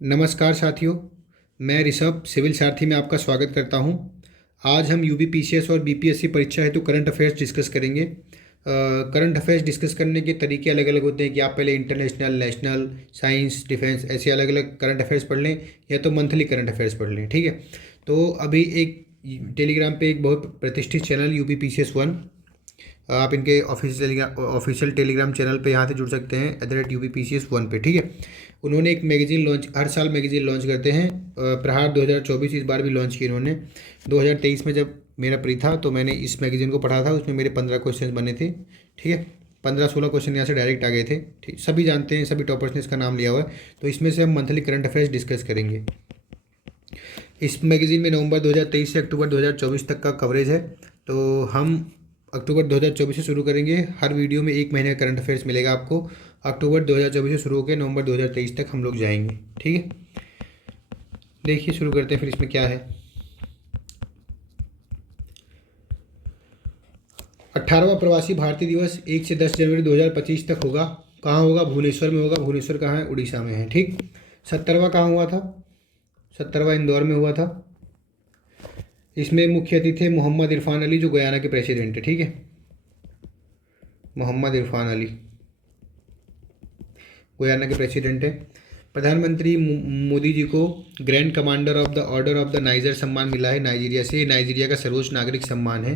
नमस्कार साथियों, मैं ऋषभ सिविल सारथी में आपका स्वागत करता हूं। आज हम यूपीपीसीएस और बीपीएससी परीक्षा हेतु करंट अफेयर्स डिस्कस करेंगे। करंट अफेयर्स डिस्कस करने के तरीके अलग अलग होते हैं कि आप पहले इंटरनेशनल, नेशनल, साइंस, डिफेंस ऐसे अलग अलग करंट अफेयर्स पढ़ लें या तो मंथली करंट अफेयर्स पढ़ लें। ठीक है, तो अभी एक टेलीग्राम पे एक बहुत प्रतिष्ठित चैनल यूपीपीसीएस 1, आप इनके ऑफिशियल टेलीग्राम चैनल पे यहाँ से जुड़ सकते हैं @UPPCS1 पे। ठीक है, उन्होंने एक मैगज़ीन लॉन्च, हर साल मैगज़ीन लॉन्च करते हैं। प्रहार 2024 इस बार भी लॉन्च की इन्होंने। 2023 में जब मेरा प्री था तो मैंने इस मैगज़ीन को पढ़ा था, उसमें मेरे 15 क्वेश्चन बने थे। ठीक है, 15-16 क्वेश्चन यहाँ से डायरेक्ट आ गए थे। ठीक, सभी जानते हैं, सभी टॉपर्स ने इसका नाम लिया हुआ है। तो इसमें से हम मंथली करंट अफेयर्स डिस्कस करेंगे। इस मैगज़ीन में नवंबर 2023 से अक्टूबर 2024 तक का कवरेज है। तो हम अक्टूबर 2024 से शुरू करेंगे। हर वीडियो में एक महीने का करंट अफेयर्स मिलेगा आपको। अक्टूबर 2024 से शुरू होकर नवंबर 2023 तक हम लोग जाएंगे। ठीक है, देखिए शुरू करते हैं फिर इसमें क्या है। 18वां प्रवासी भारतीय दिवस 1 से 10 जनवरी 2025 तक होगा। कहाँ होगा? भुवनेश्वर में होगा। भुवनेश्वर कहाँ है? उड़ीसा में है। ठीक, 70वां कहाँ हुआ था? 70वां इंदौर में हुआ था। इसमें मुख्य अतिथि मोहम्मद इरफान अली, जो गयाना के प्रेसिडेंट है। ठीक है, मोहम्मद इरफान अली गयाना के प्रेसिडेंट है। प्रधानमंत्री मोदी जी को grand commander of the order of the niger सम्मान मिला है नाइजीरिया से। नाइजीरिया का सर्वोच्च नागरिक सम्मान है।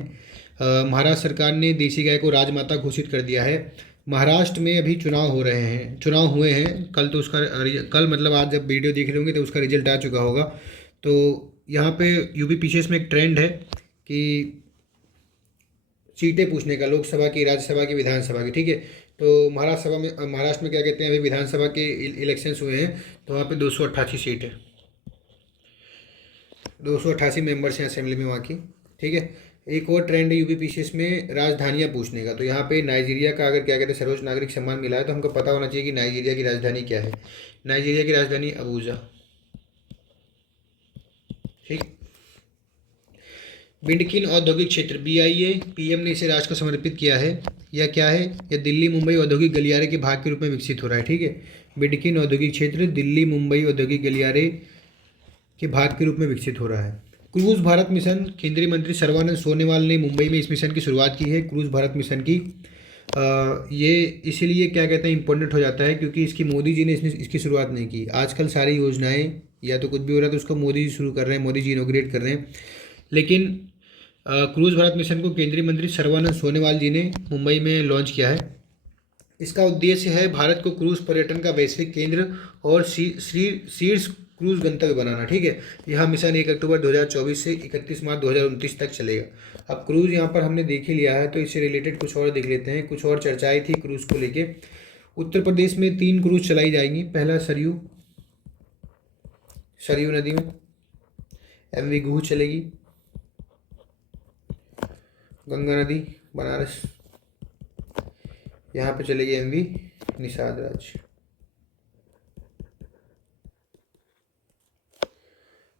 महाराष्ट्र सरकार ने देसी गाय को राजमाता घोषित कर दिया है। महाराष्ट्र में अभी चुनाव हो रहे हैं, चुनाव हुए हैं। कल तो उसका कल मतलब आज जब वीडियो देख रहे होंगे तो उसका रिजल्ट आ चुका होगा। तो यहाँ पे यूपीपीसीएस में एक ट्रेंड है कि सीटें पूछने का, लोकसभा की, राज्यसभा की, विधानसभा की। ठीक है, तो महाराष्ट्र में क्या कहते हैं, अभी विधानसभा के इलेक्शंस हुए हैं तो वहाँ पे 288 सीट है, 288 मेंबर्स हैं असेंबली में वहाँ की। ठीक है, एक और ट्रेंड है यूपीपीसीएस में राजधानियाँ पूछने का। तो यहाँ पे नाइजीरिया का अगर क्या कहते हैं सर्वोच्च नागरिक सम्मान मिला है तो हमको पता होना चाहिए कि नाइजीरिया की राजधानी क्या है। नाइजीरिया की राजधानी अबूजा। ठीक, बिडकिन औद्योगिक क्षेत्र BIA, पीएम ने इसे राष्ट्र को समर्पित किया है। यह क्या है? यह दिल्ली मुंबई औद्योगिक गलियारे के भाग के रूप में विकसित हो रहा है। ठीक है, बिडकिन औद्योगिक क्षेत्र दिल्ली मुंबई औद्योगिक गलियारे के भाग के रूप में विकसित हो रहा है। क्रूज भारत मिशन, केंद्रीय मंत्री सर्बानंद सोनोवाल ने मुंबई में इस मिशन की शुरुआत की है, क्रूज भारत मिशन की। ये इसीलिए क्या कहते हैं इम्पोर्टेंट हो जाता है क्योंकि इसकी मोदी जी ने इसकी शुरुआत नहीं की। आजकल सारी योजनाएं या तो कुछ भी हो रहा है तो उसको मोदी जी शुरू कर रहे हैं, मोदी जी इनोग्रेट कर रहे हैं। लेकिन क्रूज भारत मिशन को केंद्रीय मंत्री सर्बानंद सोनोवाल जी ने मुंबई में लॉन्च किया है। इसका उद्देश्य है भारत को क्रूज पर्यटन का वैश्विक केंद्र और शीर्ष क्रूज गंतव्य बनाना। ठीक है, यह मिशन 1 अक्टूबर 2024 से 31 मार्च 2029 तक चलेगा। अब क्रूज यहाँ पर हमने देख ही लिया है तो इससे रिलेटेड कुछ और देख लेते हैं। कुछ और चर्चाएं थी क्रूज को लेके। उत्तर प्रदेश में 3 क्रूज चलाई जाएंगी। पहला सरयू नदी में MV गुह चलेगी। गंगा नदी बनारस, यहाँ पे चलेगी MV निषाद राज।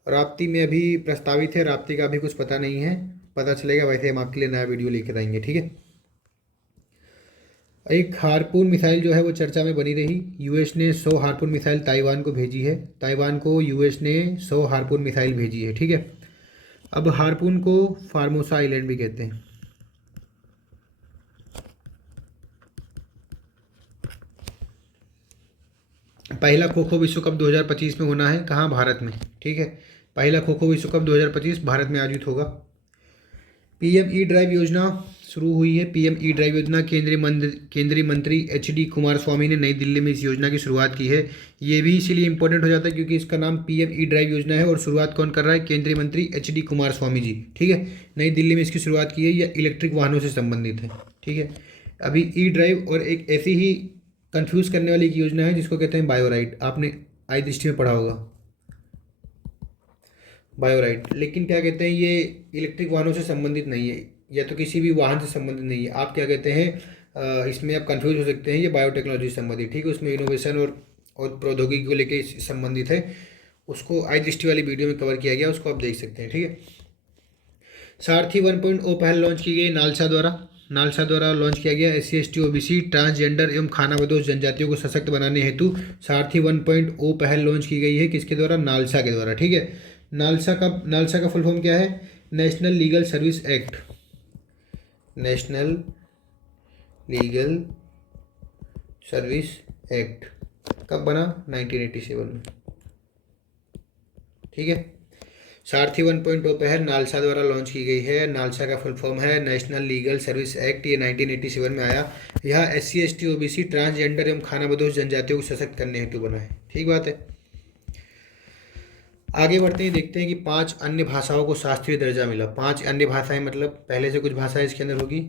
राप्ती में अभी प्रस्तावित है, राप्ती का अभी कुछ पता नहीं है, पता चलेगा। वैसे हम आपके लिए नया वीडियो लेकर आएंगे। ठीक है, एक हारपून मिसाइल जो है वो चर्चा में बनी रही। यूएस ने 100 हारपून मिसाइल ताइवान को भेजी है। ताइवान को यूएस ने 100 हारपून मिसाइल भेजी है। ठीक है, अब हारपून को फार्मोसा आइलैंड भी कहते हैं। पहला खो खो विश्व कप 2025 में होना है। कहाँ? भारत में। ठीक है, पहला खो खो विश्व कप 2025 भारत में आयोजित होगा। PM ई ड्राइव योजना शुरू हुई है। PM ई ड्राइव योजना केंद्रीय मंत्री HD कुमारस्वामी ने नई दिल्ली में इस योजना की शुरुआत की है। ये भी इसीलिए इंपॉर्टेंट हो जाता है क्योंकि इसका नाम PM ई ड्राइव योजना है और शुरुआत कौन कर रहा है? केंद्रीय मंत्री HD कुमारस्वामी जी। ठीक है, नई दिल्ली में इसकी शुरुआत की है। यह इलेक्ट्रिक वाहनों से संबंधित है। ठीक है, अभी ई ड्राइव और एक ऐसी ही कंफ्यूज करने वाली एक योजना है जिसको कहते हैं बायोराइट। आपने आई दृष्टि में पढ़ा होगा बायोराइट। लेकिन क्या कहते हैं ये इलेक्ट्रिक वाहनों से संबंधित नहीं है या तो किसी भी वाहन से संबंधित नहीं है। आप क्या कहते हैं इसमें आप कंफ्यूज हो सकते हैं। ये बायोटेक्नोलॉजी से संबंधित। ठीक है, उसमें इनोवेशन और प्रौद्योगिकी को लेकर संबंधित है। उसको आई दृष्टि वाली वीडियो में कवर किया गया, उसको आप देख सकते हैं। ठीक है, सारथी 1.0 पहल लॉन्च की गई नालसा द्वारा। नालसा द्वारा लॉन्च किया गया SC ST OBC ट्रांसजेंडर एवं खानाबदोश जनजातियों को सशक्त बनाने हेतु सारथी 1.0 पहल लॉन्च की गई है। किसके द्वारा? नालसा के द्वारा। ठीक है, नालसा का फुल फॉर्म क्या है? National legal service act. National legal service act कब बना? 1987 में। ठीक है, सारथी 1.0 पहल नालसा द्वारा लॉन्च की गई है। नालसा का फुल फॉर्म है नेशनल लीगल सर्विस एक्ट। ये 1987 में आया। यह SC ST OBC ट्रांसजेंडर एवं खानाबदोश जनजातियों को सशक्त करने हेतु बना है। ठीक बात है। आगे बढ़ते हैं, देखते हैं कि 5 अन्य भाषाओं को शास्त्रीय दर्जा मिला। 5 अन्य भाषाएं मतलब पहले से कुछ भाषाएं इसके अंदर होगी।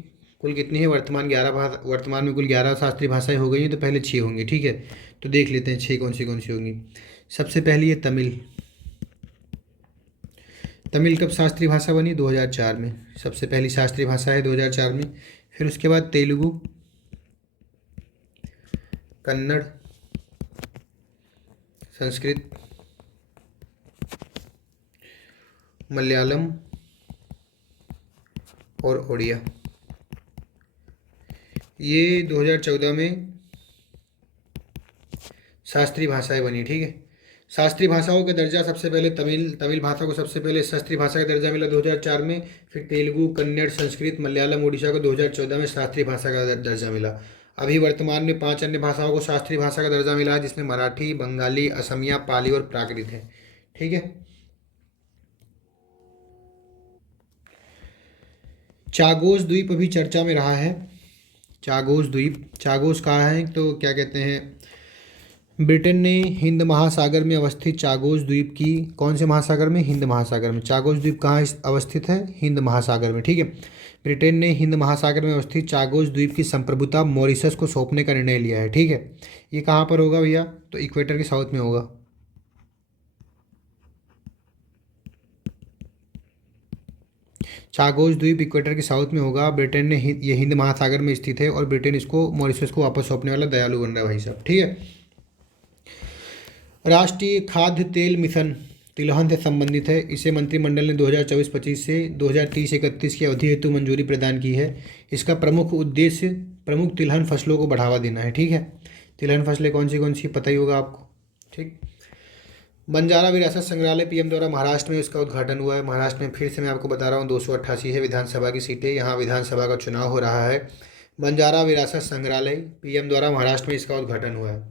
कुल कितनी है? वर्तमान में कुल 11 शास्त्रीय भाषाएं हो गई हैं, तो पहले 6 होंगी। ठीक है, तो देख लेते हैं 6 कौन सी होंगी। सबसे पहली है तमिल। तमिल कब शास्त्रीय भाषा बनी? 2004 में। सबसे पहली शास्त्रीय भाषा है 2004 में। फिर उसके बाद तेलुगु, कन्नड़, संस्कृत, मलयालम और उड़िया। ये 2014 में शास्त्रीय भाषाएं बनी। ठीक है, शास्त्रीय भाषाओं का दर्जा सबसे पहले तमिल भाषा को सबसे पहले शास्त्रीय भाषा का दर्जा मिला 2004 में। फिर तेलुगु, कन्नड़, संस्कृत, मलयालम, उड़ीसा को 2014 में शास्त्रीय भाषा का दर्जा मिला। अभी वर्तमान में 5 अन्य भाषाओं को शास्त्रीय भाषा का दर्जा मिला है, जिसमें मराठी, बंगाली, असमिया, पाली और प्राकृत है। ठीक है, चागोस द्वीप अभी चर्चा में रहा है। चागोस द्वीप, चागोस कहाँ है? तो क्या कहते हैं, ब्रिटेन ने हिंद महासागर में अवस्थित चागोस द्वीप की, कौन से महासागर में? हिंद महासागर में। चागोस द्वीप कहाँ अवस्थित है? हिंद महासागर में। ठीक है, ब्रिटेन ने हिंद महासागर में अवस्थित चागोस द्वीप की संप्रभुता मॉरिशस को सौंपने का निर्णय लिया है। ठीक है, ये कहाँ पर होगा भैया? तो इक्वेटर के साउथ में होगा। चागोस द्वीप इक्वेटर के साउथ में होगा। ब्रिटेन ने ये हिंद महासागर में स्थित है और ब्रिटेन इसको मॉरिशस को वापस सौंपने वाला दयालु बन रहा है भाई साहब। ठीक है, राष्ट्रीय खाद्य तेल मिशन तिलहन से संबंधित है। इसे मंत्रिमंडल ने 2024-25 से 2030-31 की अवधि हेतु मंजूरी प्रदान की है। इसका प्रमुख उद्देश्य प्रमुख तिलहन फसलों को बढ़ावा देना है। ठीक है, तिलहन फसलें कौन सी पता ही होगा आपको। ठीक, बंजारा विरासत संग्रहालय PM द्वारा महाराष्ट्र में उसका उद्घाटन हुआ है। महाराष्ट्र में फिर से मैं आपको बता रहा हूँ 288 है विधानसभा की सीटें। यहाँ विधानसभा का चुनाव हो रहा है। बंजारा विरासत संग्रहालय PM द्वारा महाराष्ट्र में इसका उद्घाटन हुआ है।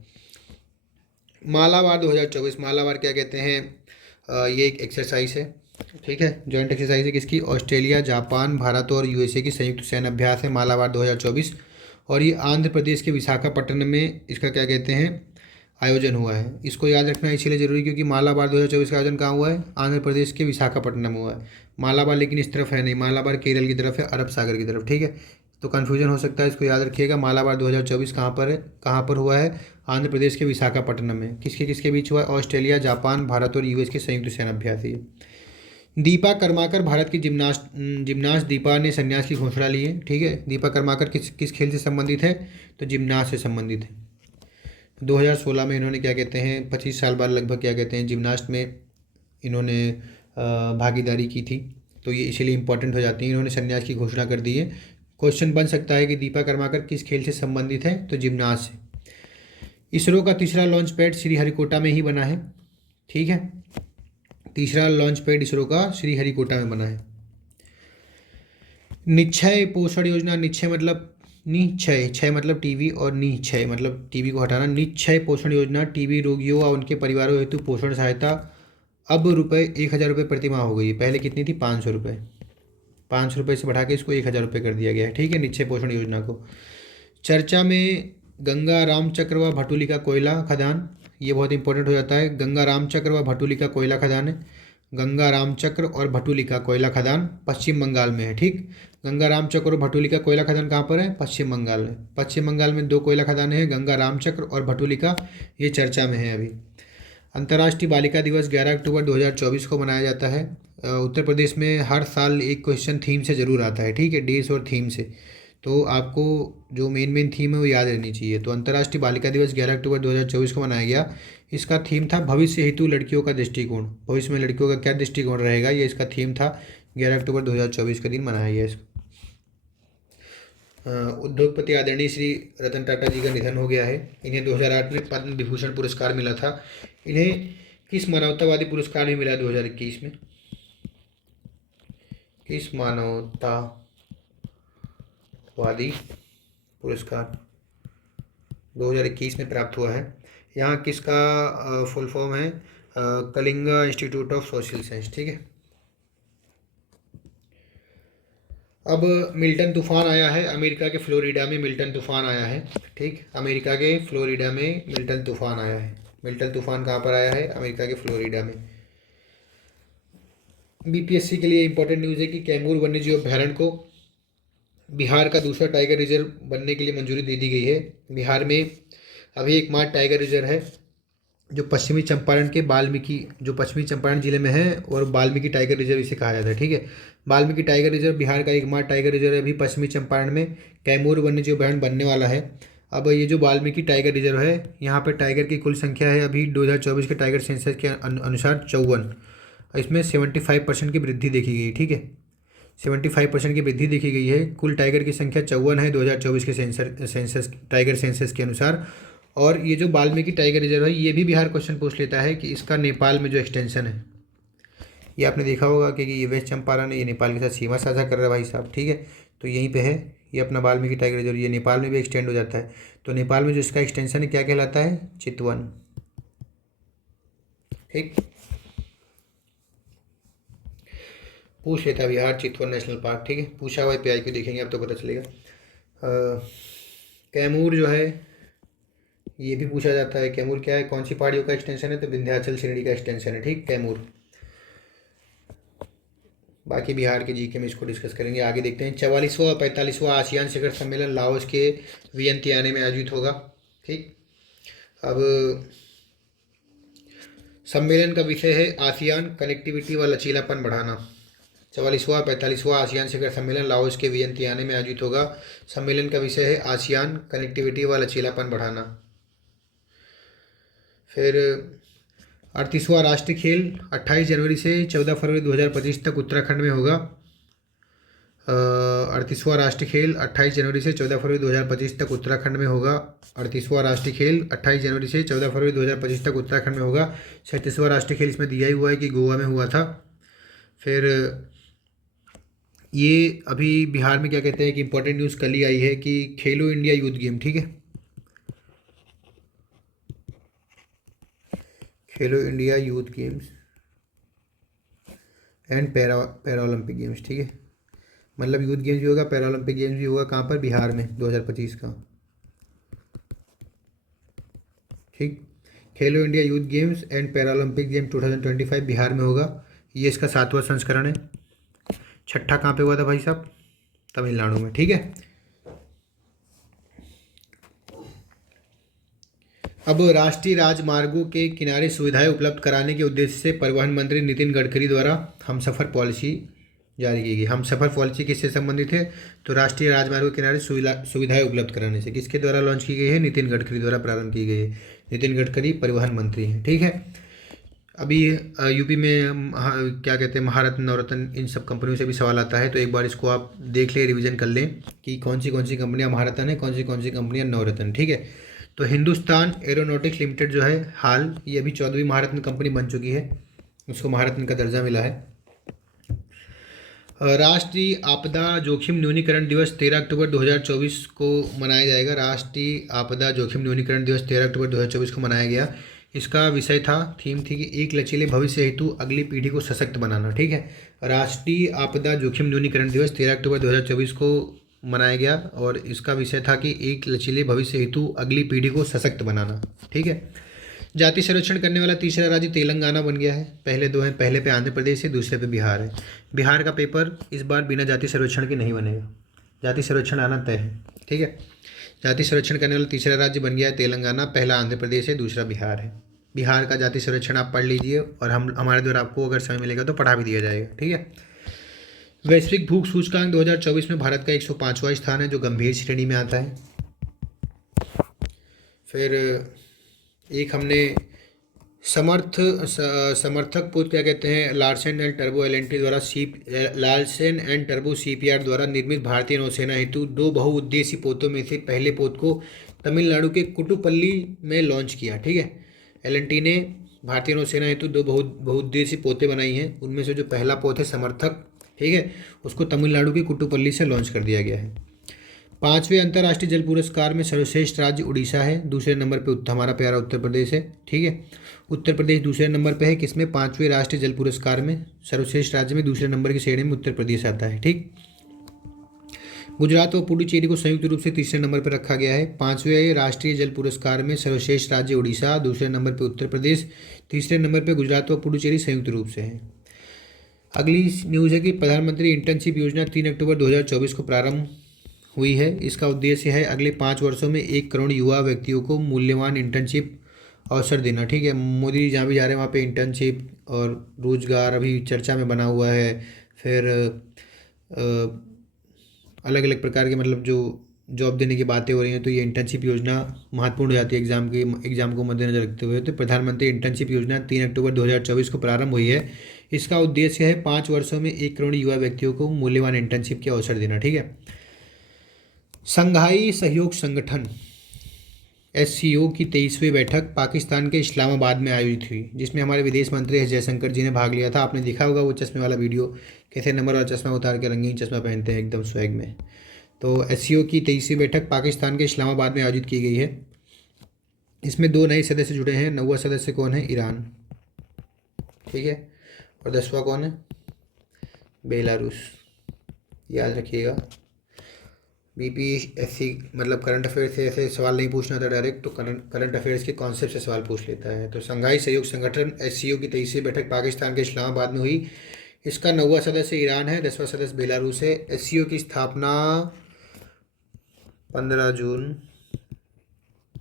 मालाबार 2024, मालाबार क्या कहते हैं? ये एक एक्सरसाइज है। ठीक है, जॉइंट एक्सरसाइज है किसकी? ऑस्ट्रेलिया, जापान, भारत और USA की संयुक्त सैन्य अभ्यास है मालाबार 2024। और ये आंध्र प्रदेश के विशाखापट्टनम में इसका क्या कहते हैं? आयोजन हुआ है। इसको याद रखना इसलिए जरूरी क्योंकि मालाबार 2024 का आयोजन कहाँ हुआ है? आंध्र प्रदेश के विशाखापट्टनम में हुआ है। मालाबार लेकिन इस तरफ है नहीं, मालाबार केरल की तरफ है, अरब सागर की तरफ। ठीक है, तो कन्फ्यूजन हो सकता है, इसको याद रखिएगा। मालाबार 2024 कहाँ पर है? कहाँ पर हुआ है? आंध्र प्रदेश के विशाखापट्टनम में। किसके बीच हुआ है? ऑस्ट्रेलिया, जापान, भारत और US के संयुक्त सैन्याभ्यास है। दीपा कर्माकर भारत की जिम्नास्ट दीपा ने संन्यास की घोषणा ली है। ठीक है, दीपा कर्माकर किस खेल से संबंधित है? तो जिम्नास्ट से संबंधित है। 2016 में इन्होंने क्या कहते हैं 25 साल बाद लगभग क्या कहते हैं जिम्नास्ट में इन्होंने भागीदारी की थी, तो ये इसीलिए इंपॉर्टेंट हो जाती है। इन्होंने संन्यास की घोषणा कर दी है। क्वेश्चन बन सकता है कि दीपा कर्माकर किस खेल से संबंधित है? तो जिम्नास्ट से। इसरो का तीसरा लॉन्च पैड श्रीहरिकोटा में ही बना है। ठीक है, तीसरा लॉन्च पैड इसरो का श्रीहरिकोटा में बना है। निश्चय पोषण योजना, निश्चय मतलब निश्चय, क्षय मतलब टीबी और निश्चय मतलब टीबी को हटाना। निश्चय पोषण योजना टीबी रोगियों व उनके परिवारों हेतु पोषण सहायता अब 1,000 रुपये प्रति माह हो गई है। पहले कितनी थी? 500 रुपये। 500 रुपये से बढ़ा के इसको 1,000 रुपये कर दिया गया है। ठीक है, निश्चय पोषण योजना को। चर्चा में गंगा रामचक्र व भटुलिका कोयला खदान, ये बहुत इंपॉर्टेंट हो जाता है। गंगा रामचक्र व भटुलिका कोयला खदान है। गंगा रामचक्र और भटुलिका कोयला खदान पश्चिम बंगाल में है। ठीक, गंगा रामचक्र और भटुलिका कोयला खदान कहाँ पर है? पश्चिम बंगाल में। पश्चिम बंगाल में 2 कोयला खदान हैं, गंगा रामचक्र और भटुलिका। ये चर्चा में है अभी। अंतर्राष्ट्रीय बालिका दिवस 11 अक्टूबर 2024 को मनाया जाता है। उत्तर प्रदेश में हर साल एक क्वेश्चन थीम से ज़रूर आता है। ठीक है, डेज और थीम से, तो आपको जो मेन थीम है वो याद रहनी चाहिए। तो अंतर्राष्ट्रीय बालिका दिवस 11 अक्टूबर 2024 को मनाया गया। इसका थीम था भविष्य हेतु लड़कियों का दृष्टिकोण। भविष्य में लड़कियों का क्या दृष्टिकोण रहेगा, ये इसका थीम था। 11 अक्टूबर 2024 के दिन मनाया गया इसको। उद्योगपति आदरणीय श्री रतन टाटा जी का निधन हो गया है। इन्हें 2008 में पद्म विभूषण पुरस्कार मिला था। इन्हें किस मानवतावादी पुरस्कार भी मिला 2021 में? किस मानवतावादी पुरस्कार 2021 में प्राप्त हुआ है? यहाँ किसका फुल फॉर्म है? Kalinga institute of social science. ठीक है। अब मिल्टन तूफान आया है अमेरिका के फ्लोरिडा में। मिल्टन तूफान आया है। ठीक, अमेरिका के फ्लोरिडा में मिल्टन तूफान आया है। मिल्टन तूफान कहाँ पर आया है? अमेरिका के फ्लोरिडा में। बीपीएससी के लिए इंपॉर्टेंट न्यूज़ है कि कैमूर वन्यजीव अभ्यारण्य को बिहार का दूसरा टाइगर रिजर्व बनने के लिए मंजूरी दे दी गई है। बिहार में अभी एकमात्र टाइगर रिजर्व है जो पश्चिमी चंपारण जिले में है, और वाल्मीकि टाइगर रिजर्व इसे कहा जाता है। ठीक है, वाल्मीकि टाइगर रिजर्व बिहार का एकमात्र टाइगर रिजर्व है। अभी पश्चिमी चंपारण में कैमूर वन्यजीव अभ्यारण्य बनने वाला है। अब ये जो वाल्मीकि टाइगर रिजर्व है, यहाँ पर टाइगर की कुल संख्या है अभी 2024 के टाइगर सेंसस के अनुसार 54। इसमें 75% की वृद्धि देखी गई। ठीक है, 75% की वृद्धि देखी गई है। कुल टाइगर की संख्या 54 है 2024 के सेंसस टाइगर सेंसस के अनुसार। और ये जो वाल्मीकि टाइगर रिजर्व है, ये भी बिहार क्वेश्चन पूछ लेता है कि इसका नेपाल में जो एक्सटेंशन है, ये आपने देखा होगा कि ये वेस्ट चंपारण है, ये नेपाल के साथ सीमा साझा कर रहा है भाई साहब। ठीक है, तो यहीं पे है ये अपना वाल्मीकि टाइगर रिजर्व। ये नेपाल में भी एक्सटेंड हो जाता है। तो नेपाल में जो इसका एक्सटेंशन है क्या कहलाता है? चितवन। ठीक, पूछ लेता है बिहार चितवन नेशनल पार्क। ठीक है, पूछा हुआ PI को देखेंगे अब तो पता चलेगा। कैमूर जो है ये भी पूछा जाता है। कैमूर क्या है? कौन सी पहाड़ियों का एक्सटेंशन है? तो विंध्याचल श्रेणी का एक्सटेंशन है। ठीक, कैमूर। बाकी बिहार के जीके में इसको डिस्कस करेंगे। आगे देखते हैं 44वां और 45वां आसियान शिखर सम्मेलन लाओस के वियंतियाने में आयोजित होगा। ठीक, अब सम्मेलन का विषय है आसियान कनेक्टिविटी व लचीलापन बढ़ाना। 44वां 45वां आसियान शिखर सम्मेलन लाओस के वियंतियाने में आयोजित होगा। सम्मेलन का विषय है आसियान कनेक्टिविटी व लचीलापन बढ़ाना। फिर 38वां राष्ट्रीय खेल 28 जनवरी से 14 फरवरी 2025 तक उत्तराखंड में होगा। 38वां राष्ट्रीय खेल 28 जनवरी से 14 फरवरी 2025 तक उत्तराखंड में होगा। 38वां राष्ट्रीय खेल 28 जनवरी से 14 फरवरी 2025 तक उत्तराखंड में होगा। 37वां राष्ट्रीय खेल इसमें दिया ही हुआ है कि गोवा में हुआ था। फिर ये अभी बिहार में क्या कहते हैं कि इंपॉर्टेंट न्यूज़ कल ही आई है कि खेलो इंडिया यूथ गेम। ठीक है, खेलो India youth games and para Olympic games. ठीक है, मतलब यूथ गेम्स भी होगा, पैरा ओलंपिक गेम्स भी होगा। कहाँ पर? बिहार में 2025 का। ठीक, खेलो India youth games and para Olympic game 2025 Bihar में होगा। ये इसका 7वां संस्करण है। छठा कहाँ पे हुआ था भाई साहब? तमिलनाडु में। ठीक है, अब राष्ट्रीय राजमार्गों के किनारे सुविधाएं उपलब्ध कराने के उद्देश्य से परिवहन मंत्री नितिन गडकरी द्वारा हमसफ़र पॉलिसी जारी की गई। हमसफ़र पॉलिसी किससे संबंधित है? तो राष्ट्रीय राजमार्गों के किनारे सुविधाएं उपलब्ध कराने से। किसके द्वारा लॉन्च की गई है? नितिन गडकरी द्वारा प्रारंभ की गई है। नितिन गडकरी परिवहन मंत्री हैं। ठीक है, अभी यूपी में क्या कहते हैं, महारत्न, नवरत्न, इन सब कंपनियों से भी सवाल आता है। तो एक बार इसको आप देख लें, रिवीजन कर लें कि कौन सी कंपनियां महारत्न है, कौन सी कंपनियां नवरत्न। ठीक है, तो हिंदुस्तान एरोनॉटिक्स लिमिटेड जो है हाल, ये अभी 14वीं महारत्न कंपनी बन चुकी है। उसको महारत्न का दर्जा मिला है। राष्ट्रीय आपदा जोखिम न्यूनीकरण दिवस 13 अक्टूबर 2024 को मनाया जाएगा। राष्ट्रीय आपदा जोखिम न्यूनीकरण दिवस 13 अक्टूबर 2024 को मनाया गया। इसका विषय था, थीम थी कि एक लचीले भविष्य हेतु अगली पीढ़ी को सशक्त बनाना। ठीक है, राष्ट्रीय आपदा जोखिम न्यूनीकरण दिवस 13 अक्टूबर 2024 को मनाया गया और इसका विषय था कि एक लचीले भविष्य हेतु अगली पीढ़ी को सशक्त बनाना। ठीक है, जाति सर्वेक्षण करने वाला तीसरा राज्य तेलंगाना बन गया है। पहले दो हैं, पहले पे आंध्र प्रदेश है, दूसरे पे बिहार है। बिहार का पेपर इस बार बिना जाति सर्वेक्षण के नहीं बनेगा, जाति सर्वेक्षण आना तय है। ठीक है, जाति सर्वेक्षण करने वाला तीसरा राज्य बन गया है तेलंगाना। पहला आंध्र प्रदेश है, दूसरा बिहार है। बिहार का जाति सर्वेक्षण आप पढ़ लीजिए और हमारे द्वारा आपको अगर समय मिलेगा तो पढ़ा भी दिया जाएगा। ठीक है, वैश्विक भूख सूचकांक 2024 में भारत का 105वां स्थान है, जो गंभीर श्रेणी में आता है। फिर एक हमने समर्थक पोत क्या कहते हैं? लार्सन एंड टर्बो एलएनटी द्वारा लार्सन एंड टर्बो सीपीआर द्वारा निर्मित भारतीय नौसेना हेतु दो बहुउद्देशीय पोतों में से पहले पोत को तमिलनाडु के कुटुपल्ली में लॉन्च किया। ठीक है, एलएनटी ने भारतीय नौसेना हेतु दो बहुउद्देशीय पोतें बनाई हैं। उनमें से जो पहला पोत है समर्थक, ठीक है, उसको तमिलनाडु के कुटुपल्ली से लॉन्च कर दिया गया है। 5वें अंतर्राष्ट्रीय जल पुरस्कार में सर्वश्रेष्ठ राज्य उड़ीसा है। दूसरे नंबर पे हमारा प्यारा उत्तर प्रदेश है। ठीक है, उत्तर प्रदेश दूसरे नंबर पे है। किसमें? 5वें राष्ट्रीय जल पुरस्कार में सर्वश्रेष्ठ राज्य में दूसरे नंबर की श्रेणी में उत्तर प्रदेश आता है। ठीक, गुजरात और पुडुचेरी को संयुक्त रूप से तीसरे नंबर पर रखा गया है। 5वें राष्ट्रीय जल पुरस्कार में सर्वश्रेष्ठ राज्य उड़ीसा, दूसरे नंबर पर उत्तर प्रदेश, तीसरे नंबर पर गुजरात और पुडुचेरी संयुक्त रूप से है। अगली न्यूज़ है कि प्रधानमंत्री इंटर्नशिप योजना 3 अक्टूबर 2024 को प्रारंभ हुई है। इसका उद्देश्य है अगले 5 वर्षों में 1 करोड़ युवा व्यक्तियों को मूल्यवान इंटर्नशिप अवसर देना। ठीक है, मोदी जी जहाँ भी जा रहे हैं वहाँ पे इंटर्नशिप और रोजगार अभी चर्चा में बना हुआ है। फिर अलग अलग प्रकार के मतलब जो जॉब देने की बातें हो रही हैं, तो ये इंटर्नशिप योजना महत्वपूर्ण हो जाती है एग्जाम को मद्देनजर रखते हुए। तो प्रधानमंत्री इंटर्नशिप योजना 3 अक्टूबर 2024 को प्रारंभ हुई है। इसका उद्देश्य है 5 वर्षों में 1 करोड़ युवा व्यक्तियों को मूल्यवान इंटर्नशिप के अवसर देना। ठीक है, शंघाई सहयोग संगठन SCO की 23वीं बैठक पाकिस्तान के इस्लामाबाद में आयोजित हुई, जिसमें हमारे विदेश मंत्री एस जयशंकर जी ने भाग लिया था। आपने देखा होगा वो चश्मे वाला वीडियो, कैसे नंबर वाला चश्मा उतार के रंगीन चश्मा पहनते हैं एकदम स्वैग में। तो SCO की 23वीं बैठक पाकिस्तान के इस्लामाबाद में आयोजित की गई है। इसमें 2 नए सदस्य जुड़े हैं। 9वां सदस्य कौन है? ईरान। ठीक है, और 10वां कौन है? बेलारूस। याद रखिएगा। BPSC मतलब करंट अफेयर से ऐसे सवाल नहीं पूछना था डायरेक्ट, तो करंट अफेयर्स के कॉन्सेप्ट से सवाल पूछ लेता है। तो शंघाई सहयोग संगठन SCO की 23वीं बैठक पाकिस्तान के इस्लामाबाद में हुई। इसका 9वां सदस्य ईरान है, 10वां सदस्य बेलारूस है। SCO की स्थापना 15 जून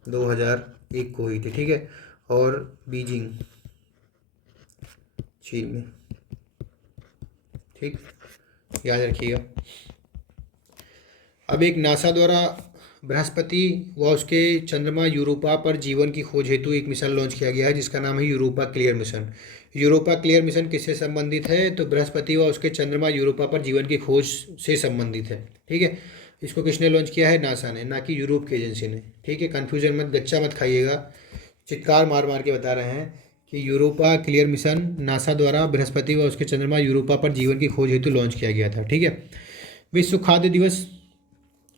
2001 को हुई थी। ठीक है, और बीजिंग चीन में। ठीक, याद रखिएगा। अब एक नासा द्वारा बृहस्पति व उसके चंद्रमा यूरोपा पर जीवन की खोज हेतु एक मिशन लॉन्च किया गया है, जिसका नाम है Europa clear mission. Europa clear mission किससे संबंधित है? तो बृहस्पति व उसके चंद्रमा यूरोपा पर जीवन की खोज से संबंधित है। ठीक है, इसको किसने लॉन्च किया है? नासा ने, ना कि यूरोप की एजेंसी ने। ठीक है, कन्फ्यूजन मत, गच्चा मत खाइएगा। चित्कार मार मार के बता रहे हैं कि यूरोपा क्लियर मिशन नासा द्वारा बृहस्पति व उसके चंद्रमा यूरोपा पर जीवन की खोज हेतु लॉन्च किया गया था। ठीक है, विश्व खाद्य दिवस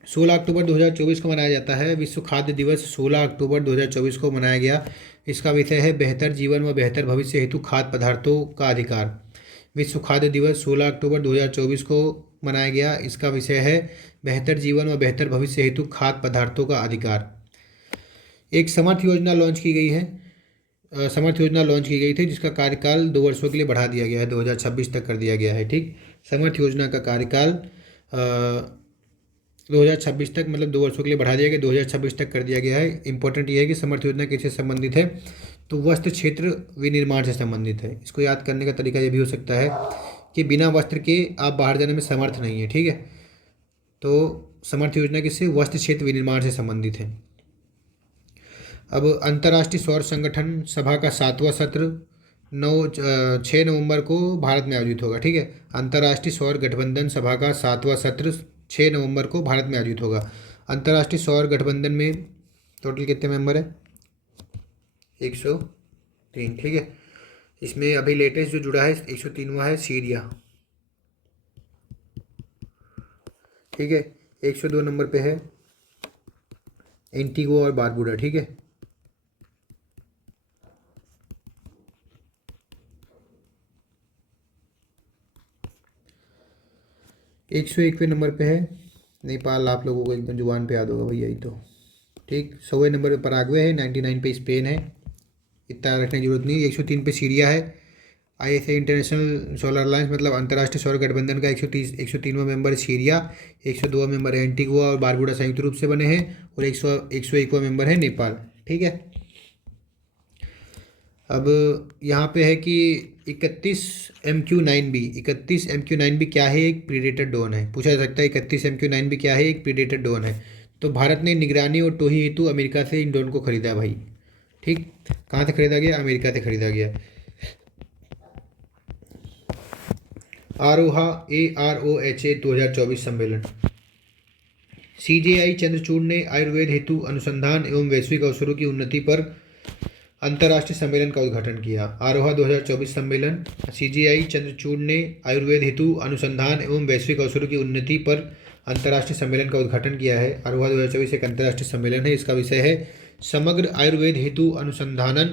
16 अक्टूबर 2024 को मनाया जाता है। विश्व खाद्य दिवस 16 अक्टूबर 2024 को मनाया गया। इसका विषय है बेहतर जीवन व बेहतर भविष्य हेतु खाद्य पदार्थों का अधिकार। विश्व खाद्य दिवस 16 अक्टूबर 2024 को मनाया गया। इसका विषय है बेहतर जीवन व बेहतर भविष्य हेतु खाद्य पदार्थों का अधिकार। एक समर्थ योजना लॉन्च की गई है। समर्थ योजना लॉन्च की गई थी, जिसका कार्यकाल 2 वर्षों के लिए बढ़ा दिया गया है, 2026 तक कर दिया गया है। ठीक, समर्थ योजना का कार्यकाल 2026 तक मतलब 2 वर्षों के लिए बढ़ा दिया गया, 2026 तक कर दिया गया है। इंपॉर्टेंट ये है कि समर्थ योजना किससे संबंधित है? तो वस्त्र क्षेत्र विनिर्माण से संबंधित है। इसको याद करने का तरीका ये भी हो सकता है कि बिना वस्त्र के आप बाहर जाने में समर्थ नहीं है। ठीक है, तो समर्थ योजना किससे? वस्त्र क्षेत्र विनिर्माण से संबंधित है। अब अंतर्राष्ट्रीय सौर संगठन सभा का 7वां सत्र 6 नवंबर को भारत में आयोजित होगा। ठीक है, अंतर्राष्ट्रीय सौर गठबंधन सभा का 7वां सत्र 6 नवंबर को भारत में आयोजित होगा। अंतर्राष्ट्रीय सौर गठबंधन में टोटल कितने मेंबर है? 103। ठीक है, इसमें अभी लेटेस्ट जो जुड़ा है 103वां है सीरिया। ठीक है, 102 नंबर पे है एंटीगुआ और बारबुडा। ठीक है, एक 101वें नंबर पे है नेपाल। आप लोगों को एकदम जुबान पे याद होगा भैया ही तो। ठीक, 100वें नंबर पे पराग्वे है, 99 पे स्पेन है, इतना रखने की जरूरत नहीं। 103 पे सीरिया है। ISA इंटरनेशनल सोलर अलायंस मतलब अंतर्राष्ट्रीय सौर गठबंधन का 103वां मेंबर सीरिया। 102वां मेंबर है एंटीगुआ और बारबुडा संयुक्त रूप से बने हैं, और 101वां मेंबर है नेपाल। ठीक है, अब यहाँ पे है कि 31 MQ-9B। 31 MQ-9B क्या है? एक प्रीडेटर ड्रोन है। पूछा जा सकता है 31 MQ-9B क्या है? एक प्रीडेटर ड्रोन है। तो भारत ने निगरानी और टोही हेतु अमेरिका से इन ड्रोन को खरीदा है भाई। ठीक, कहाँ से खरीदा गया? अमेरिका से खरीदा गया। आरोहा AROHA 2024 सम्मेलन। CJI चंद्रचूड़ ने आयुर्वेद हेतु अनुसंधान एवं वैश्विक अवसरों की उन्नति पर अंतर्राष्ट्रीय सम्मेलन का उद्घाटन किया। आरोहा 2024 सम्मेलन। CJI चंद्रचूड़ ने आयुर्वेद हेतु अनुसंधान एवं वैश्विक अवसरों की उन्नति पर अंतर्राष्ट्रीय सम्मेलन का उद्घाटन किया है। आरोहा 2024 एक अंतर्राष्ट्रीय सम्मेलन है। इसका विषय है समग्र आयुर्वेद हेतु अनुसंधानन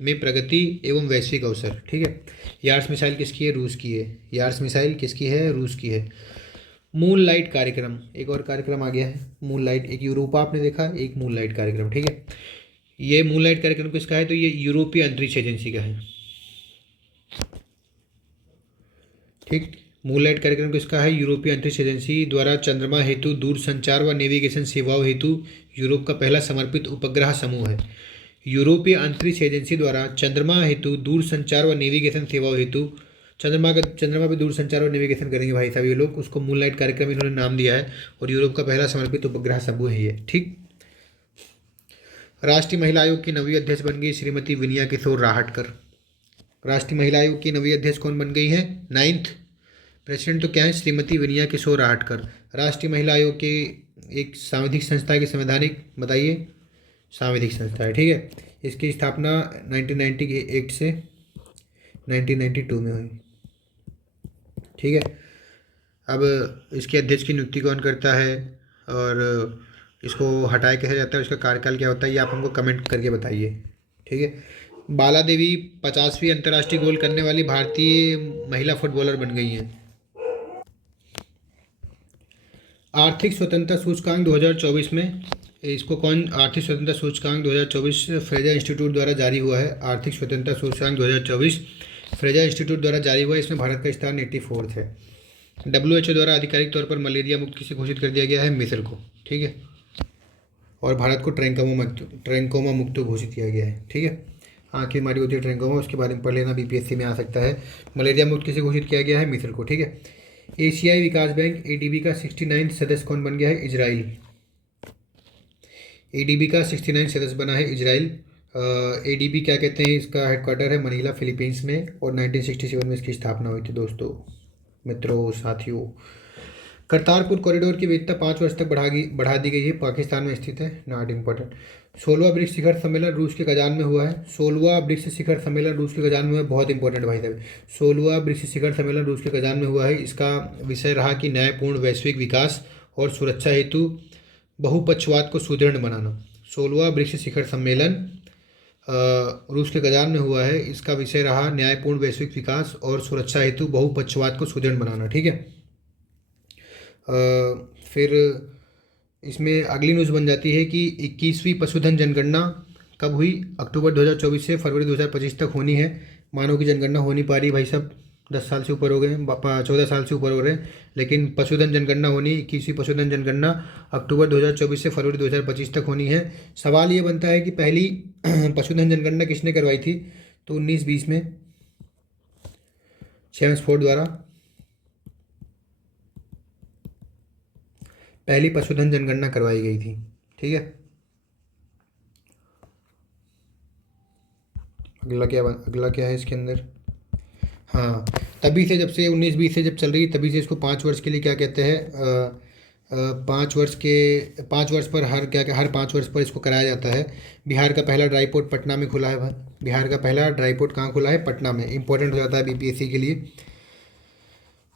में प्रगति एवं वैश्विक अवसर। ठीक है। यार्स मिसाइल किसकी है? रूस की है। यार्स मिसाइल किसकी है? रूस की है। मून लाइट कार्यक्रम, एक और कार्यक्रम आ गया है मून लाइट। एक यूरोपा आपने देखा, एक मून लाइट कार्यक्रम। ठीक है, ये मून लाइट कार्यक्रम किसका है? तो ये यूरोपीय अंतरिक्ष एजेंसी का है। ठीक, मून लाइट कार्यक्रम किसका है? यूरोपीय अंतरिक्ष एजेंसी द्वारा चंद्रमा हेतु दूर संचार व नेविगेशन सेवाओं हेतु यूरोप का पहला समर्पित उपग्रह समूह है। यूरोपीय अंतरिक्ष एजेंसी द्वारा चंद्रमा हेतु दूर संचार व नेविगेशन सेवाओं हेतु चंद्रमा पे दूर संचार और नेविगेशन करेंगे भाई साहब ये लोग, उसको मूनलाइट कार्यक्रम इन्होंने नाम दिया है और यूरोप का पहला समर्पित उपग्रह समूह है ये। ठीक, राष्ट्रीय महिला आयोग की नवी अध्यक्ष बन गई श्रीमती विनिया किशोर राहटकर। राष्ट्रीय महिला आयोग की नवी अध्यक्ष कौन बन गई है? 9th प्रेसिडेंट तो क्या है? श्रीमती विनिया किशोर राहटकर। राष्ट्रीय महिला आयोग की एक सांविधिक संस्था की संवैधानिक बताइए, सांविधिक संस्था है। ठीक है, इसकी स्थापना 1998 से 1992 में हुई। ठीक है, अब इसके अध्यक्ष की नियुक्ति कौन करता है और इसको हटाया कैसे जाता है, उसका कार्यकाल क्या होता है, ये आप हमको कमेंट करके बताइए। ठीक है, बाला देवी 50वीं अंतर्राष्ट्रीय गोल करने वाली भारतीय महिला फुटबॉलर बन गई हैं। आर्थिक स्वतंत्रता सूचकांक 2024 में इसको कौन? आर्थिक स्वतंत्रता सूचकांक 2024 फ्रेजर इंस्टीट्यूट द्वारा जारी हुआ है। आर्थिक स्वतंत्रता सूचकांक 2024 फ्रेजर इंस्टीट्यूट द्वारा जारी हुआ है। इसमें भारत का स्थान 84 है। WHO द्वारा आधिकारिक तौर पर मलेरिया मुक्त किसे घोषित कर दिया गया है? मिस्र को। ठीक है, और भारत को ट्रैंकोमा मुक्त घोषित किया गया है। ठीक है, आँख की बीमारी होती है ट्रैंकोमा, उसके बारे में पढ़ लेना, BPSC में आ सकता है। मलेरिया मुक्त किसे घोषित किया गया है? मिस्र को। ठीक है, एशियाई विकास बैंक ADB का 69 सदस्य कौन बन गया है? इजराइल। ADB का 69 सदस्य बना है इजराइल। ADB क्या कहते हैं? इसका हेडक्वार्टर है मनीला, फिलीपींस में, और 1967 में इसकी स्थापना हुई थी। दोस्तों, मित्रों, साथियों, करतारपुर कॉरिडोर की वैधता 5 वर्ष तक बढ़ा दी गई है। पाकिस्तान में स्थित है, नॉट इम्पोर्टेंट। 16वां ब्रिक्स शिखर सम्मेलन रूस के कजान में हुआ है। 16वां ब्रिक्स शिखर सम्मेलन रूस के कजान में हुआ है, बहुत इंपॉर्टेंट भाई साहब। 16वां ब्रिक्स शिखर सम्मेलन रूस के कजान में हुआ है। इसका विषय रहा कि न्यायपूर्ण वैश्विक विकास और सुरक्षा हेतु बहुपक्षवाद को सुदृढ़ बनाना। 16वां ब्रिक्स शिखर सम्मेलन रूस के कजान में हुआ है। इसका विषय रहा न्यायपूर्ण वैश्विक विकास और सुरक्षा हेतु बहुपक्षवाद को सुदृढ़ बनाना। ठीक है, फिर इसमें अगली न्यूज़ बन जाती है कि 21वीं पशुधन जनगणना कब हुई? अक्टूबर 2024 से फरवरी 2025 तक होनी है। मानव की जनगणना हो नहीं पा रही भाई साहब, 10 साल से ऊपर हो गए, 14 साल से ऊपर हो रहे हैं, लेकिन पशुधन जनगणना होनी, 21वीं पशुधन जनगणना अक्टूबर 2024 से फरवरी 2025 तक होनी है। सवाल ये बनता है कि पहली पशुधन जनगणना किसने करवाई थी? तो 1920 में चेम्सफोर्ड द्वारा पहली पशुधन जनगणना करवाई गई थी। ठीक है, अगला क्या है इसके अंदर? हाँ, तभी से जब से 1920 से जब चल रही है, तभी से इसको 5 वर्ष के लिए क्या कहते हैं? 5 वर्ष पर हर 5 वर्ष पर इसको कराया जाता है। बिहार का पहला ड्राई पोर्ट पटना में खुला है। बिहार का पहला ड्राई पोर्ट कहाँ खुला है? पटना में। इंपॉर्टेंट हो जाता है BPSC के लिए।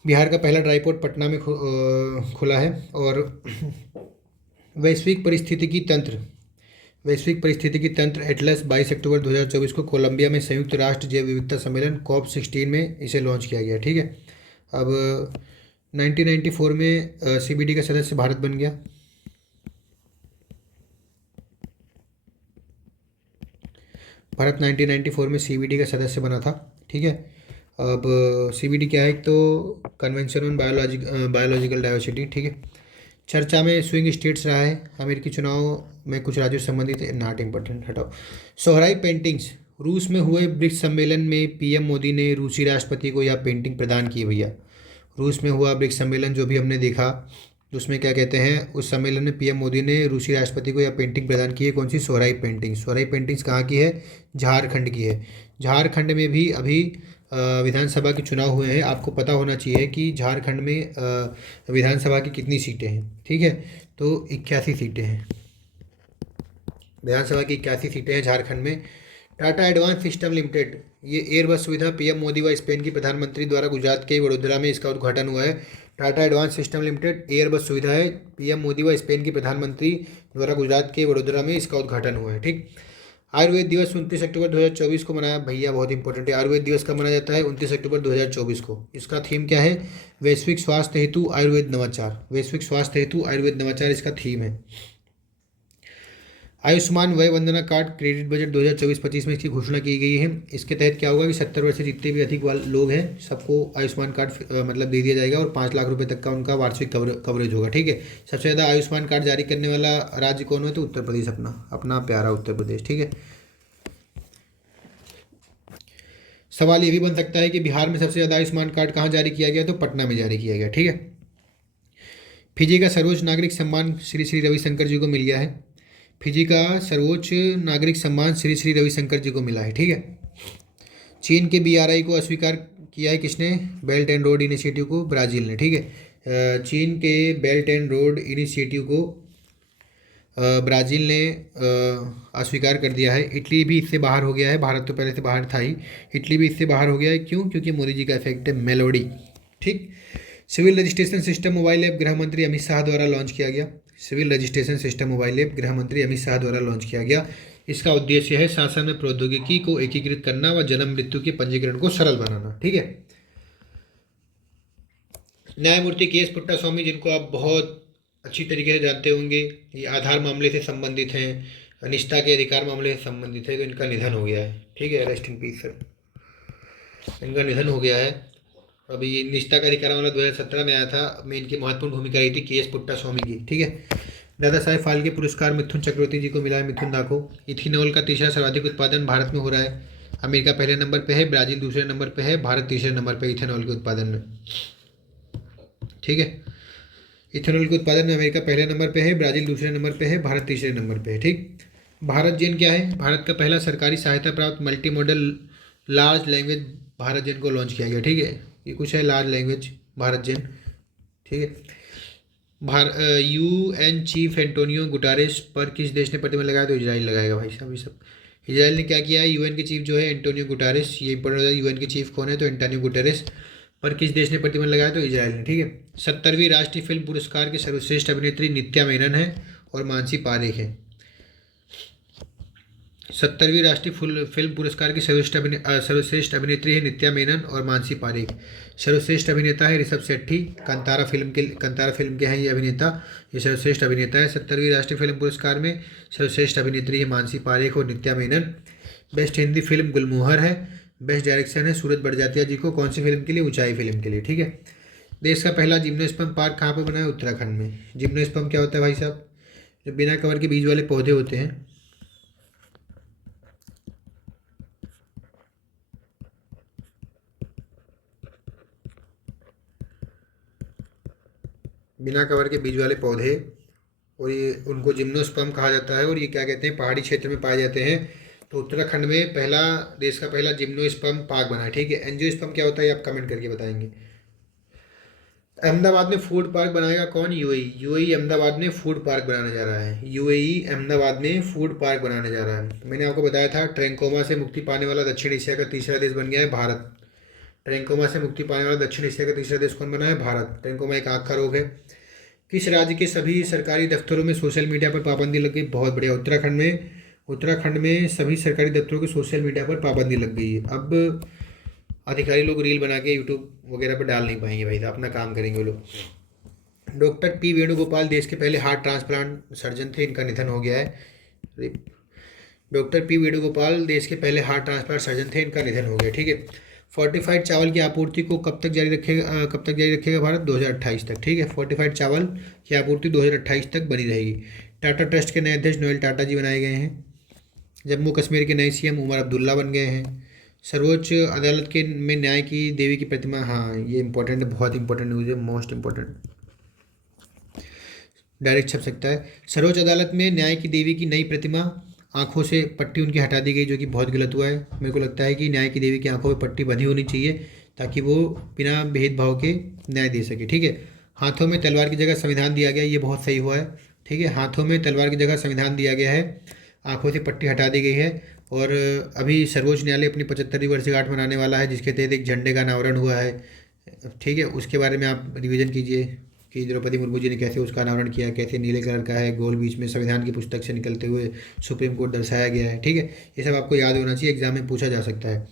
बिहार का पहला ड्राई पोर्ट पटना में खुला है। और वैश्विक परिस्थितिकी तंत्र एटलस 22 अक्टूबर 2024 को कोलंबिया में संयुक्त राष्ट्र जैव विविधता सम्मेलन COP16 में इसे लॉन्च किया गया। ठीक है, अब 1994 में CBD का सदस्य भारत बन गया। भारत 1994 में CBD का सदस्य बना था। ठीक है, अब CBD क्या है? तो कन्वेंशन ऑन बायोलॉजिकल डाइवर्सिटी। ठीक है, चर्चा में स्विंग स्टेट्स रहा है। अमेरिकी चुनाव में कुछ राज्यों से संबंधित है, नॉट इम्पोर्टेंट, हटाओ। सोहराई पेंटिंग्स, रूस में हुए ब्रिक्स सम्मेलन में PM मोदी ने रूसी राष्ट्रपति को यह पेंटिंग प्रदान की। भैया, रूस में हुआ ब्रिक्स सम्मेलन जो भी हमने देखा, तो उसमें क्या कहते हैं, उस सम्मेलन में पीएम मोदी ने रूसी राष्ट्रपति को यह पेंटिंग प्रदान की है। कौन सी? सोहराई पेंटिंग। सोहराई पेंटिंग्स कहाँ की है? झारखंड की है। झारखंड में भी अभी विधानसभा के चुनाव हुए हैं। आपको पता होना चाहिए कि झारखंड में विधानसभा की कितनी सीटें हैं, ठीक है? तो 81 सीटें हैं। विधानसभा की 81 सीटें हैं झारखंड में। टाटा एडवांस सिस्टम लिमिटेड, ये एयरबस सुविधा पीएम मोदी व स्पेन की प्रधानमंत्री द्वारा गुजरात के वडोदरा में इसका उद्घाटन हुआ है। Tata advance system limited Airbus सुविधा है, पीएम मोदी व स्पेन की प्रधानमंत्री द्वारा गुजरात के वडोदरा में इसका उद्घाटन हुआ है, ठीक। आयुर्वेद दिवस 29 अक्टूबर 2024 को मनाया। भैया बहुत इंपॉर्टेंट है। आयुर्वेद दिवस कब मनाया जाता है? 29 अक्टूबर 2024 को। इसका थीम क्या है? वैश्विक स्वास्थ्य हेतु आयुर्वेद नवाचार। वैश्विक स्वास्थ्य हेतु आयुर्वेद नवाचार इसका थीम है। आयुष्मान वय वंदना कार्ड क्रेडिट बजट 2024-25 में इसकी घोषणा की गई है। इसके तहत क्या होगा कि 70 वर्ष से जितने भी अधिक लोग हैं सबको आयुष्मान कार्ड मतलब दे दिया जाएगा और 5 लाख रुपए तक का उनका वार्षिक कवरेज होगा, ठीक है। सबसे ज़्यादा आयुष्मान कार्ड जारी करने वाला राज्य कौन है? तो उत्तर प्रदेश, अपना अपना प्यारा उत्तर प्रदेश, ठीक है। सवाल ये भी बन सकता है कि बिहार में सबसे ज़्यादा आयुष्मान कार्ड कहाँ जारी किया गया? तो पटना में जारी किया गया, ठीक है। फिजी का सर्वोच्च नागरिक सम्मान श्री श्री रविशंकर जी को मिल गया है। फिजी का सर्वोच्च नागरिक सम्मान श्री श्री रविशंकर जी को मिला है, ठीक है। चीन के बीआरआई को अस्वीकार किया है किसने? बेल्ट एंड रोड इनिशिएटिव को ब्राज़ील ने, ठीक है। चीन के बेल्ट एंड रोड इनिशिएटिव को ब्राज़ील ने अस्वीकार कर दिया है। इटली भी इससे बाहर हो गया है। भारत तो पहले से बाहर था ही, इटली भी इससे बाहर हो गया है। क्यों? क्योंकि मोदी जी का इफेक्ट है मेलोडी, ठीक। Civil registration system mobile app गृह मंत्री अमित शाह द्वारा लॉन्च किया गया। Civil registration system mobile app गृह मंत्री अमित शाह द्वारा लॉन्च किया गया। इसका उद्देश्य है शासन में प्रौद्योगिकी को एकीकृत करना व जन्म मृत्यु के पंजीकरण को सरल बनाना, ठीक है। न्यायमूर्ति के एस पुट्टा स्वामी, जिनको आप बहुत अच्छी तरीके से जानते होंगे, ये आधार मामले से संबंधित हैं, निष्ठा के अधिकार मामले से संबंधित है, तो इनका निधन हो गया है, ठीक है। रेस्ट इन पीस सर, इनका निधन हो गया है। अभी ये निष्ठा का अधिकार मामला 2017 में आया था। में इनकी महत्वपूर्ण भूमिका रही थी के एस पुट्टा स्वामी की, ठीक है। दादा साहेब फाल्के पुरस्कार मिथुन चक्रवर्ती जी को मिला है, मिथुन दा को। इथेनॉल का तीसरा सर्वाधिक उत्पादन भारत में हो रहा है। अमेरिका पहले नंबर पे है, ब्राज़ील दूसरे नंबर पे है, भारत तीसरे नंबर पे इथेनॉल के उत्पादन में, ठीक है। इथेनॉल के उत्पादन में अमेरिका पहले नंबर पे है, ब्राज़ील दूसरे नंबर पे है, भारत तीसरे नंबर पे है, ठीक। भारत जेन क्या है? भारत का पहला सरकारी सहायता प्राप्त multi model large language Bharat gen को लॉन्च किया गया, ठीक है। ये कुछ है लार्ज लैंग्वेज भारत जेन, ठीक है। यूएन चीफ एंटोनियो गुटारेस पर किस देश ने प्रतिबंध लगाया? तो इजराइल लगाएगा भाई साहब। ये सब इजराइल ने क्या किया है? यूएन के चीफ जो है एंटोनियो गुटारेस, ये इंपॉर्टेंट होता है। यूएन के चीफ कौन है? तो एंटोनियो गुटारेस। पर किस देश ने प्रतिबंध लगाया? तो इजराइल ने, ठीक है। 70वीं राष्ट्रीय फिल्म पुरस्कार की सर्वश्रेष्ठ अभिनेत्री नित्या मेनन है और मानसी पारेख है। 70वीं राष्ट्रीय फिल्म पुरस्कार की सर्वश्रेष्ठ अभिनेत्री है नित्या मेनन और मानसी पारेख। सर्वश्रेष्ठ अभिनेता है ऋषभ शेट्टी, कांतारा फिल्म के हैं ये अभिनेता, ये सर्वश्रेष्ठ अभिनेता है। 70वीं राष्ट्रीय फिल्म पुरस्कार में सर्वश्रेष्ठ अभिनेत्री है मानसी पारेख और नित्या मेनन। बेस्ट हिंदी फिल्म गुलमोहर है। बेस्ट डायरेक्शन है सूरज बड़जात्या जी को। कौन सी फिल्म के लिए? ऊंचाई फिल्म के लिए, ठीक है। देश का पहला जिम्नोस्पर्म पार्क कहाँ पर बना है? उत्तराखंड में। जिम्नोस्पर्म क्या होता है भाई साहब? जो बिना कवर के बीज वाले पौधे होते हैं। बिना कवर के बीज वाले पौधे, और ये उनको जिम्नोस्पर्म कहा जाता है। और ये क्या कहते हैं? पहाड़ी क्षेत्र में पाए जाते हैं। तो उत्तराखंड में देश का पहला जिम्नोस्पर्म पार्क बना है, ठीक है। एंजियोस्पर्म क्या होता है? आप कमेंट करके बताएंगे। अहमदाबाद में फूड पार्क बनाएगा कौन? यूएई। यूएई अहमदाबाद में फूड पार्क बनाने जा रहा है। यूएई अहमदाबाद में फूड पार्क बनाने जा रहा है। मैंने आपको बताया था ट्रैंकोमा से मुक्ति पाने वाला दक्षिण एशिया का तीसरा देश बन गया है भारत। ट्रैंकोमा से मुक्ति पाने वाला दक्षिण एशिया का तीसरा देश कौन बना है? भारत। ट्रैंकोमा एक आँख का रोग है। किस राज्य के सभी सरकारी दफ्तरों में सोशल मीडिया पर पाबंदी लग गई? बहुत बढ़िया, उत्तराखंड में सभी सरकारी दफ्तरों के सोशल मीडिया पर पाबंदी लग गई है। अब अधिकारी लोग रील बना के यूट्यूब वगैरह पर डाल नहीं पाएंगे भाई, अपना काम करेंगे वो लोग। डॉक्टर पी वेणुगोपाल देश के पहले हार्ट ट्रांसप्लांट सर्जन थे, इनका निधन हो गया है। डॉक्टर पी वेणुगोपाल देश के पहले हार्ट ट्रांसप्लांट सर्जन थे, इनका निधन हो गया, ठीक है। फोर्टिफाइड चावल की आपूर्ति को कब तक जारी रखेगा भारत? 2028 तक, ठीक है। फोर्टिफाइड चावल की आपूर्ति 2028 तक बनी रहेगी। टाटा ट्रस्ट के नए अध्यक्ष नोएल टाटा जी बनाए गए हैं। जम्मू कश्मीर के नए सीएम उमर अब्दुल्ला बन गए हैं। सर्वोच्च अदालत के में न्याय की देवी की प्रतिमा, हाँ ये इंपॉर्टेंट है, बहुत इंपॉर्टेंट न्यूज़ है, मोस्ट इंपॉर्टेंट। डायरेक्ट छप सकता है। सर्वोच्च अदालत में न्याय की देवी की नई प्रतिमा, आंखों से पट्टी उनकी हटा दी गई, जो कि बहुत गलत हुआ है। मेरे को लगता है कि न्याय की देवी की आंखों में पट्टी बंधी होनी चाहिए ताकि वो बिना भेदभाव के न्याय दे सके, ठीक है। हाथों में तलवार की जगह संविधान दिया गया, ये बहुत सही हुआ है, ठीक है। हाथों में तलवार की जगह संविधान दिया गया है, आंखों से पट्टी हटा दी गई है। और अभी सर्वोच्च न्यायालय अपनी 75वीं वर्षगांठ मनाने वाला है, जिसके तहत एक झंडे का अनावरण हुआ है, ठीक है। उसके बारे में आप रिवीजन कीजिए कि द्रौपदी मुर्मू जी ने कैसे उसका अनावरण किया, कैसे नीले कलर का है, गोल बीच में संविधान की पुस्तक से निकलते हुए सुप्रीम कोर्ट दर्शाया गया है, ठीक है। ये सब आपको याद होना चाहिए, एग्जाम में पूछा जा सकता है।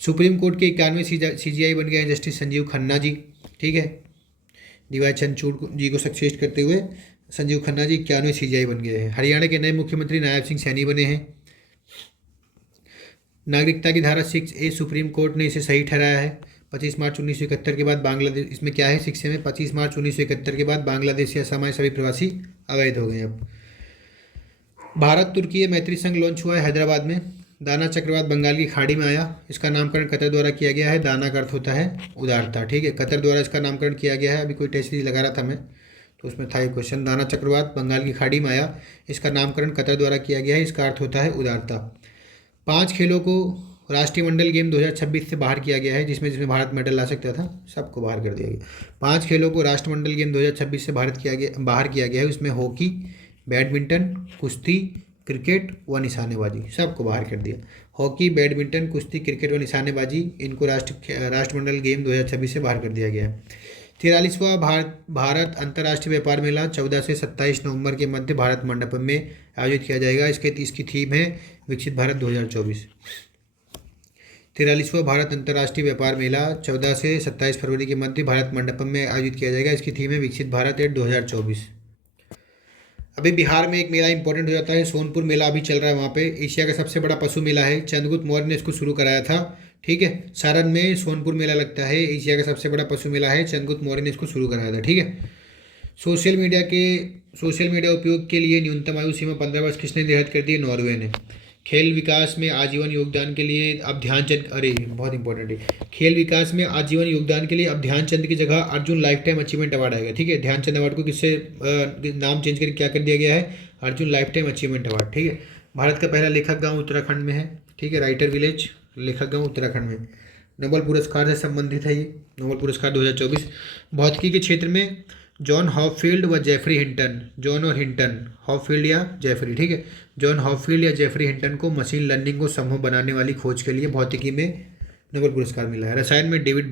सुप्रीम कोर्ट के 91वें CJI बन गए हैं जस्टिस संजीव खन्ना जी, ठीक है। डीवाई चंद्रचूड़ जी को सक्सेस करते हुए संजीव खन्ना जी 91वें CJI बन गए हैं। हरियाणा के नए मुख्यमंत्री नायब सिंह सैनी बने हैं। नागरिकता की धारा 6A सुप्रीम कोर्ट ने इसे सही ठहराया है। 25 मार्च 1971 के बाद बांग्लादेश, इसमें क्या है 6A में, 25 मार्च 1971 के बाद बांग्लादेश या असम सभी प्रवासी अवैध हो गए हैं। अब भारत तुर्की मैत्री संघ लॉन्च हुआ है हैदराबाद में। दाना चक्रवात बंगाल की खाड़ी में आया, इसका नामकरण कतर द्वारा किया गया है। दाना का अर्थ होता है उदारता, ठीक है। कतर द्वारा इसका नामकरण किया गया है। अभी कोई टेस्ट सीरीज लगा रहा था मैं, तो उसमें था एक क्वेश्चन, दाना चक्रवात बंगाल की खाड़ी में आया, इसका नामकरण कतर द्वारा किया गया है, इसका अर्थ होता है उदारता। 5 खेलों को राष्ट्रीय मंडल गेम 2026 से बाहर किया गया है, जिसमें जिसमें भारत मेडल ला सकता था, सबको बाहर कर दिया गया। 5 खेलों को राष्ट्रमंडल गेम 2026 से बाहर किया गया है। उसमें हॉकी, बैडमिंटन, कुश्ती, क्रिकेट व निशानेबाजी, सबको बाहर कर दिया। हॉकी, बैडमिंटन, कुश्ती, क्रिकेट व निशानेबाजी, इनको राष्ट्रमंडल गेम 2026 से बाहर कर दिया गया है। 43वां भारत अंतर्राष्ट्रीय व्यापार मेला 14 से 27 नवंबर के मध्य भारत मंडपम में आयोजित किया जाएगा। इसकी थीम है विकसित भारत 2024। 43वां भारत अंतर्राष्ट्रीय व्यापार मेला 14 से 27 फरवरी के मध्य भारत मंडपम में आयोजित किया जाएगा। इसकी थीम है विकसित भारत 2024। अभी बिहार में एक मेला इंपॉर्टेंट हो जाता है, सोनपुर मेला अभी चल रहा है। वहाँ पे एशिया का सबसे बड़ा पशु मेला है, चंद्रगुप्त मौर्य ने इसको शुरू कराया था, ठीक है। सारण में सोनपुर मेला लगता है, एशिया का सबसे बड़ा पशु मेला है, चंद्रगुप्त मौर्य ने इसको शुरू कराया था, ठीक है। सोशल मीडिया उपयोग के लिए न्यूनतम आयु सीमा 15 वर्ष किसने निर्धारित कर दी है? नॉर्वे ने। खेल विकास में आजीवन योगदान के लिए अब ध्यानचंद, अरे बहुत इंपॉर्टेंट है, खेल विकास में आजीवन योगदान के लिए अब ध्यानचंद की जगह Arjun life time achievement award आएगा, ठीक है। ध्यानचंद अवार्ड को किससे नाम चेंज करके क्या कर दिया गया है? Arjun life time achievement award, ठीक है। भारत का पहला लेखक गाँव उत्तराखंड में है, ठीक है। राइटर विलेज, लेखक गाँव उत्तराखंड में। नोबेल पुरस्कार से संबंधित है ये, नोबेल पुरस्कार 2024। भौतिकी के क्षेत्र में जॉन हॉपफील्ड व जेफरी हिंटन, जॉन और हिंटन, हॉपफील्ड या जेफरी, ठीक है। जॉन हॉपफील्ड या जेफरी हिंटन को मशीन लर्निंग को संभव बनाने वाली खोज के लिए भौतिकी में नोबेल पुरस्कार मिला है। रसायन में डेविड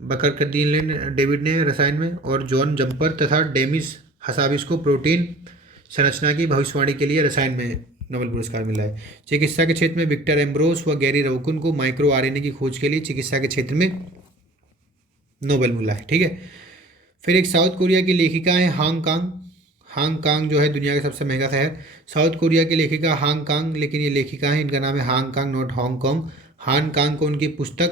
बकर कर दिए डेविड ने रसायन में, और जॉन जम्पर तथा डेमिस हसाबिस को प्रोटीन संरचना की भविष्यवाणी के लिए रसायन में नोबेल पुरस्कार मिला है। चिकित्सा के क्षेत्र में विक्टर एम्ब्रोस व गैरी रवकुन को माइक्रो RNA की खोज के लिए चिकित्सा के क्षेत्र में नोबेल मिला है, ठीक है। फिर एक साउथ कोरिया की लेखिका है हांगकांग जो है दुनिया का सबसे महंगा शहर। साउथ कोरिया की लेखिका हांगकांग, लेकिन ये लेखिका है, इनका नाम है हांगकांग, नॉट हांगकांग। हांगकांग को उनकी पुस्तक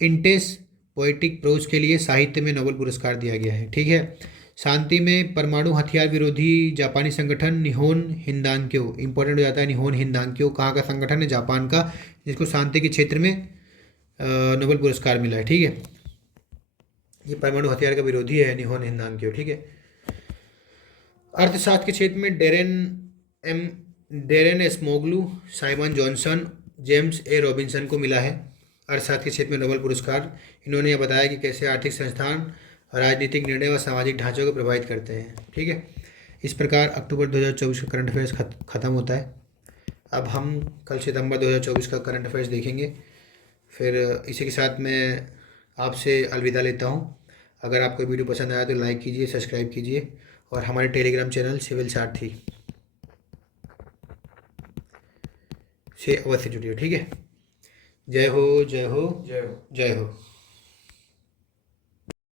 इंटेस पोएटिक प्रोज के लिए साहित्य में नोबेल पुरस्कार दिया गया है, ठीक है। शांति में परमाणु हथियार विरोधी जापानी संगठन निहोन हिंदांक्यो, इंपॉर्टेंट हो जाता है। निहोन हिंदांक्यो कहाँ का संगठन है? जापान का, जिसको शांति के क्षेत्र में नोबेल पुरस्कार मिला है, ठीक है। ये परमाणु हथियार का विरोधी है, निहोन हिंदांक्यो, ठीक है। अर्थशास्त्र के क्षेत्र में Daron Acemoglu, Simon Johnson, James A Robinson को मिला है अर्थशास्त्र के क्षेत्र में नोबेल पुरस्कार। इन्होंने यह बताया कि कैसे आर्थिक संस्थान राजनीतिक निर्णय व सामाजिक ढांचों को प्रभावित करते हैं, ठीक है। इस प्रकार अक्टूबर 2024 का करंट अफेयर्स ख़त्म होता है। अब हम कल सितंबर 2024 का करंट अफेयर्स देखेंगे। फिर इसी के साथ मैं आपसे अलविदा लेता हूँ। अगर आपको वीडियो पसंद आया तो लाइक कीजिए, सब्सक्राइब कीजिए, और हमारे टेलीग्राम चैनल सिविल सारथी से अवश्य जुड़िए, ठीक है। जय हो, जय हो, जय हो, जय हो।